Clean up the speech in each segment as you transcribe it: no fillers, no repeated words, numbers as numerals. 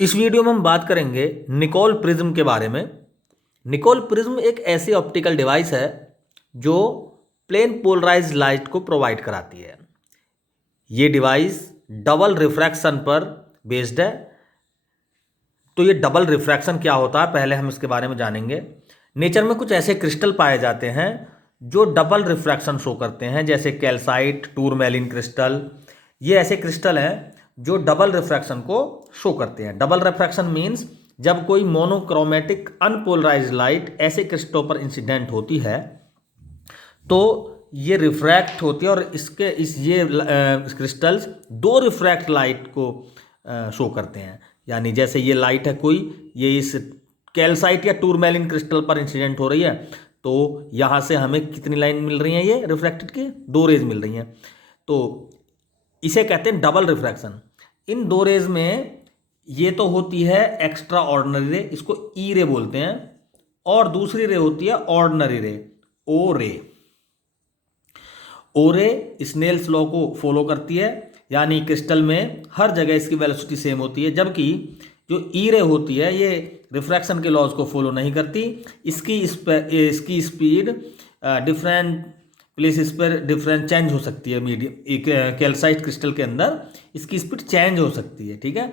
इस वीडियो में हम बात करेंगे निकोल प्रिज्म के बारे में। निकोल प्रिज्म एक ऐसी ऑप्टिकल डिवाइस है जो प्लेन पोलराइज्ड लाइट को प्रोवाइड कराती है। ये डिवाइस डबल रिफ्रैक्शन पर बेस्ड है। तो ये डबल रिफ्रैक्शन क्या होता है, पहले हम इसके बारे में जानेंगे। नेचर में कुछ ऐसे क्रिस्टल पाए जाते हैं जो डबल रिफ्रैक्शन शो करते हैं, जैसे कैल्साइट, टूरमैलिन क्रिस्टल। ये ऐसे क्रिस्टल हैं जो डबल रिफ्रैक्शन को शो करते हैं। डबल रिफ्रैक्शन मीन्स जब कोई मोनोक्रोमेटिक अनपोलराइज्ड लाइट ऐसे क्रिस्टलों पर इंसिडेंट होती है तो ये रिफ्रैक्ट होती है और ये क्रिस्टल्स दो रिफ्रैक्ट लाइट को शो करते हैं। यानी जैसे ये लाइट है कोई, ये इस कैल्साइट या टूरमैलिन क्रिस्टल पर इंसिडेंट हो रही है, तो यहाँ से हमें कितनी लाइन मिल रही है, ये रिफ्रैक्टेड की दो रेज मिल रही हैं। तो इसे कहते हैं डबल रिफ्रैक्शन। इन दो रेज में ये तो होती है एक्स्ट्रा ऑर्डिनरी रे, इसको ई रे बोलते हैं, और दूसरी रे होती है ऑर्डिनरी रे, ओ रे। ओ रे स्नेल्स लॉ को फॉलो करती है, यानी क्रिस्टल में हर जगह इसकी वेलोसिटी सेम होती है, जबकि जो ई रे होती है ये रिफ्रैक्शन के लॉज को फॉलो नहीं करती। इसकी स्पीड डिफरेंट प्लेसेस पर डिफरेंट चेंज हो सकती है। मीडियम एक कैल्साइट क्रिस्टल के अंदर इसकी स्पीड चेंज हो सकती है, ठीक है।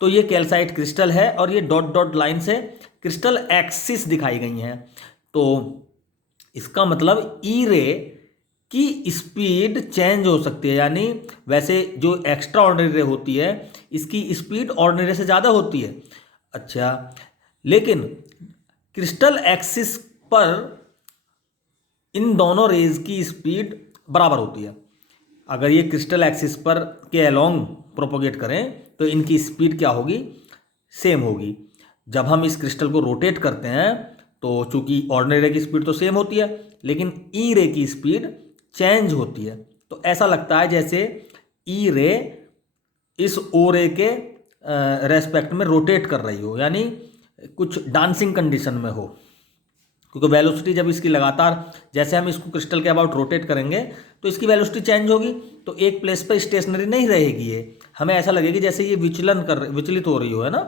तो ये कैल्साइट क्रिस्टल है और ये डॉट डॉट लाइन से क्रिस्टल एक्सिस दिखाई गई हैं। तो इसका मतलब ई रे की स्पीड चेंज हो सकती है, यानी वैसे जो एक्स्ट्रा ऑर्डिनरी रे होती है इसकी स्पीड ऑर्डिनरी रे से ज़्यादा होती है। अच्छा, लेकिन क्रिस्टल एक्सिस पर इन दोनों रेज की स्पीड बराबर होती है। अगर ये क्रिस्टल एक्सिस पर के अलोंग प्रोपोगेट करें तो इनकी स्पीड क्या होगी, सेम होगी। जब हम इस क्रिस्टल को रोटेट करते हैं तो चूंकि ऑर्डिनरी रे की स्पीड तो सेम होती है, लेकिन ई रे की स्पीड चेंज होती है। तो ऐसा लगता है जैसे ई रे इस ओ रे के रेस्पेक्ट में रोटेट कर रही हो, यानी कुछ डांसिंग कंडीशन में हो, क्योंकि वेलोसिटी जब इसकी लगातार, जैसे हम इसको क्रिस्टल के अबाउट रोटेट करेंगे तो इसकी वेलोसिटी चेंज होगी, तो एक प्लेस पर स्टेशनरी नहीं रहेगी। ये हमें ऐसा लगेगी जैसे ये विचलित हो रही हो, है ना।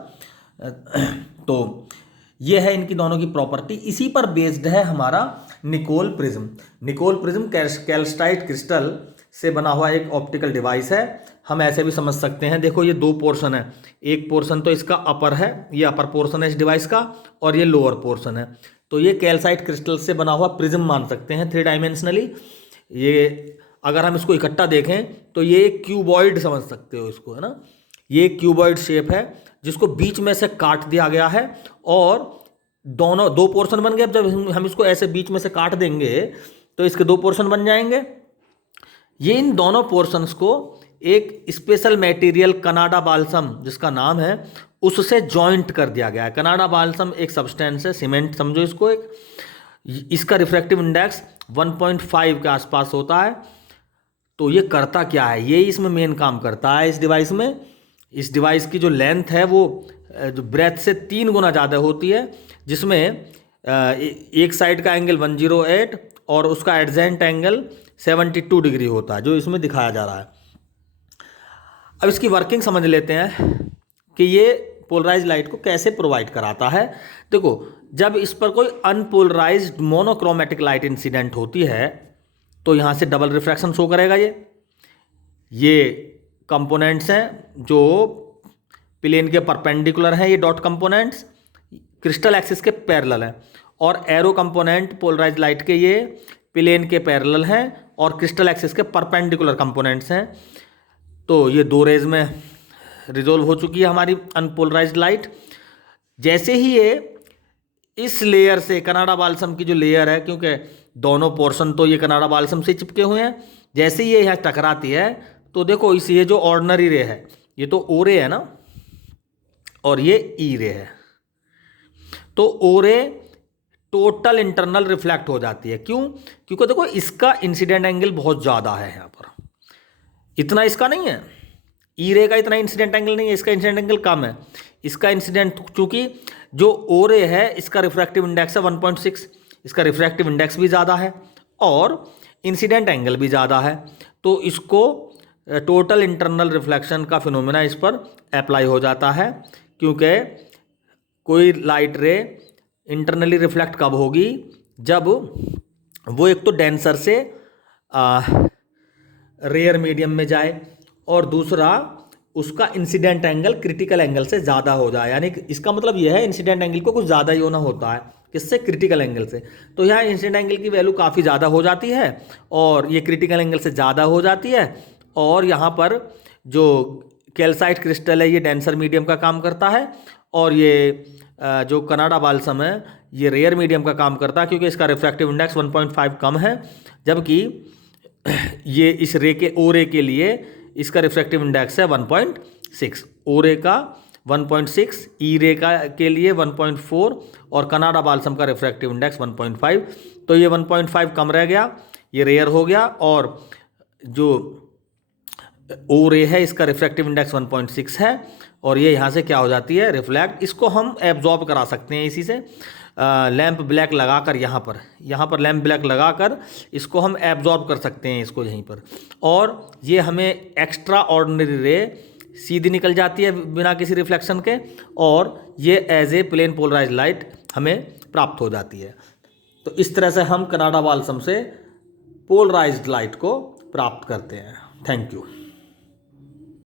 तो ये है इनकी दोनों की प्रॉपर्टी। इसी पर बेस्ड है हमारा Nicol prism. Nicol prism calcite crystal से बना हुआ एक ऑप्टिकल डिवाइस है। हम ऐसे भी समझ सकते हैं, देखो ये दो पोर्शन है, एक पोर्शन तो इसका अपर है, ये अपर पोर्शन है इस डिवाइस का, और ये लोअर पोर्शन है। तो ये कैल्साइट क्रिस्टल से बना हुआ प्रिज्म मान सकते हैं, थ्री डायमेंशनली। ये अगर हम इसको इकट्ठा देखें तो ये एक क्यूबॉइड समझ सकते हो इसको, है ना। ये एक क्यूबॉइड शेप है जिसको बीच में से काट दिया गया है, और दोनों दो पोर्शन बन गए। अब जब हम इसको ऐसे बीच में से काट देंगे तो इसके दो पोर्शन बन जाएंगे। ये इन दोनों पोर्शंस को एक स्पेशल मटेरियल कनाडा बाल्सम, जिसका नाम है, उससे जॉइंट कर दिया गया है। कनाडा बाल्सम एक सब्सटेंस है, सीमेंट समझो इसको एक। इसका रिफ्रैक्टिव इंडेक्स 1.5 के आसपास होता है। तो ये करता क्या है, ये इसमें मेन काम करता है इस डिवाइस में। इस डिवाइस की जो लेंथ है वो जो ब्रेथ से 3 गुना ज़्यादा होती है, जिसमें एक साइड का एंगल 108 और उसका एडजेंट एंगल 72 डिग्री होता है, जो इसमें दिखाया जा रहा है। अब इसकी वर्किंग समझ लेते हैं कि ये पोलराइज लाइट को कैसे प्रोवाइड कराता है। देखो, जब इस पर कोई अनपोलराइज्ड मोनोक्रोमेटिक लाइट इंसिडेंट होती है तो यहाँ से डबल रिफ्रैक्शन शो करेगा। ये कंपोनेंट्स हैं जो प्लेन के परपेंडिकुलर हैं, ये डॉट कंपोनेंट्स क्रिस्टल एक्सिस के पैरेलल हैं, और एरो कंपोनेंट पोलराइज लाइट के ये प्लेन के पैरेलल हैं और क्रिस्टल एक्सिस के परपेंडिकुलर कंपोनेंट्स हैं। तो ये दो रेज में रिजोल्व हो चुकी है हमारी अनपोलराइज्ड लाइट। जैसे ही ये इस लेयर से, कनाडा बाल्सम की जो लेयर है, क्योंकि दोनों पोर्शन तो ये कनाडा बाल्सम से चिपके हुए हैं, जैसे ही ये यहाँ टकराती है तो देखो इस ये जो ऑर्डिनरी रे है, ये तो ओ रे है ना, और ये ई रे है। तो ओ रे टोटल इंटरनल रिफ्लेक्ट हो जाती है। क्यों? क्योंकि देखो इसका इंसिडेंट एंगल बहुत ज़्यादा है, यहाँ पर इतना इसका नहीं है। ई रे का इतना इंसिडेंट एंगल नहीं है, इसका इंसिडेंट एंगल कम है। इसका इंसिडेंट, चूंकि जो ओ रे है इसका रिफ्रैक्टिव इंडेक्स है 1.6, इसका रिफ्रैक्टिव इंडेक्स भी ज़्यादा है और इंसिडेंट एंगल भी ज़्यादा है, तो इसको टोटल इंटरनल रिफ्लेक्शन का फिनोमेना इस पर अप्लाई हो जाता है क्योंकि कोई लाइट रे इंटरनली रिफ्लेक्ट कब होगी, जब वो एक तो डेंसर से रेयर मीडियम में जाए और दूसरा उसका इंसिडेंट एंगल क्रिटिकल एंगल से ज़्यादा हो जाए। यानी इसका मतलब यह है इंसिडेंट एंगल को कुछ ज़्यादा ही होना होता है, किससे, क्रिटिकल एंगल से। तो यहाँ इंसिडेंट एंगल की वैल्यू काफ़ी ज़्यादा हो जाती है और ये क्रिटिकल एंगल से ज़्यादा हो जाती है। और यहाँ पर जो कैल्साइट क्रिस्टल है ये डेंसर मीडियम का काम करता है और ये जो कनाडा बाल्सम है ये रेयर मीडियम का काम करता है, क्योंकि इसका रिफ्रैक्टिव इंडेक्स 1.5 कम है, जबकि ये इस रे के ओ रे के लिए इसका रिफ्रैक्टिव इंडेक्स है 1.6, ओ रे का 1.6, ई रे का के लिए 1.4 और कनाडा बाल्सम का रिफ्रैक्टिव इंडेक्स 1.5। तो ये 1.5 कम रह गया, ये रेयर हो गया, और जो ओ रे है इसका रिफ्रैक्टिव इंडेक्स 1.6 है और ये यहाँ से क्या हो जाती है, रिफ्लेक्ट। इसको हम एब्जॉर्ब करा सकते हैं इसी से, लैंप ब्लैक लगाकर यहाँ पर लैंप ब्लैक लगाकर इसको हम एब्जॉर्ब कर सकते हैं इसको यहीं पर, और ये हमें एक्स्ट्रा ऑर्डिनरी रे सीधी निकल जाती है बिना किसी रिफ्लेक्शन के, और ये as a plane polarize light हमें प्राप्त हो जाती है। तो इस तरह से हम कनाडा बाल्सम से पोलराइज्ड लाइट को प्राप्त करते हैं। Thank you.